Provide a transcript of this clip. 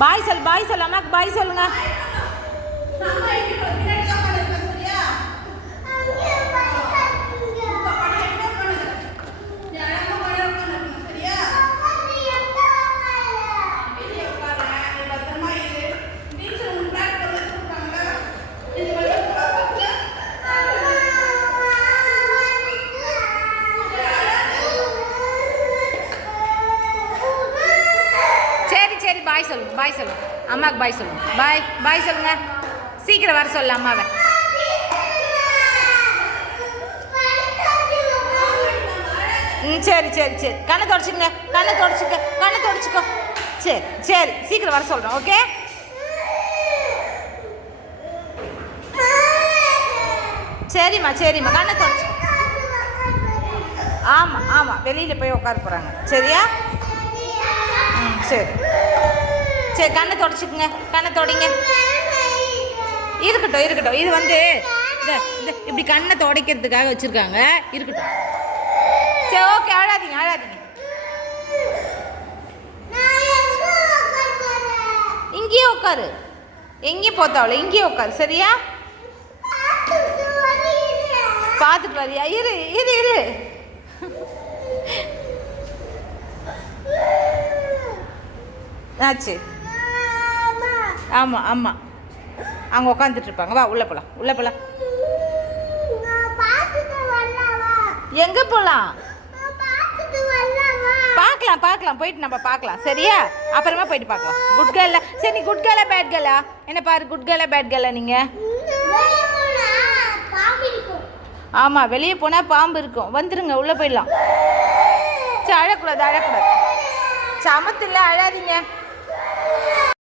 பாய் சொல், பாய் சொல், அம்மாக்கு பாய் சொல்லுங்க. சரி பாய் சொல்லுங்க, பாய் சொல்லுங்க, அம்மாவுக்கு பாய் சொல்லுங்க. பாய் பாய் சொல்லுங்க. சீக்கிரம் வர சொல்ல அம்மாவை. சரி சரி சரி, கண்ணை தொடச்சிங்க, கண்ணை தொடச்சிக்க, கண்ணை தொடச்சிக்கோ. சரி சரி, சீக்கிரம் வர சொல்கிறோம். ஓகே. சரிம்மா சரிம்மா, கண்ணை தொடச்சி. ஆமாம் ஆமாம், வெளியில் போய் உட்கார போகிறாங்க. சரியா? சரி சரி, கண்ணை தொடச்சிக்குங்க, கண்ணை தொடங்க. இருக்கட்டும் இருக்கட்டும், இது வந்து இந்த இப்படி கண்ணை துடைக்கிறதுக்காக வச்சுருக்காங்க. இருக்கட்டும். சரி ஓகே, அழாதீங்க அழாதீங்க. இங்கேயே உட்காரு, எங்கேயும் போத்தாவல, இங்கேயே உட்காரு. சரியா? பார்த்துட்டு வரியா? இரு இரு இரு. ஆச்சு. ஆமாம் ஆமாம், அங்கே உட்காந்துட்டு இருப்பாங்க. வா உள்ளே போகலாம், உள்ளே போகலாம். எங்கே போகலாம்? பார்க்கலாம் பார்க்கலாம், போயிட்டு நம்ம பார்க்கலாம். சரியா? அப்புறமா போயிட்டு பார்க்கலாம். குட் கேர்லா? சரி, நீ குட் கேர்லா பேட் கேர்லா? என்ன பாரு, குட் கேர்லா பேட் கேர்லா நீங்கள்? ஆமாம், வெளியே போனால் பாம்பு இருக்கும். வந்துருங்க, உள்ளே போயிடலாம். சரி, அழக்கூடாது அழக்கூடாது. சமத்தில் அழாதீங்க.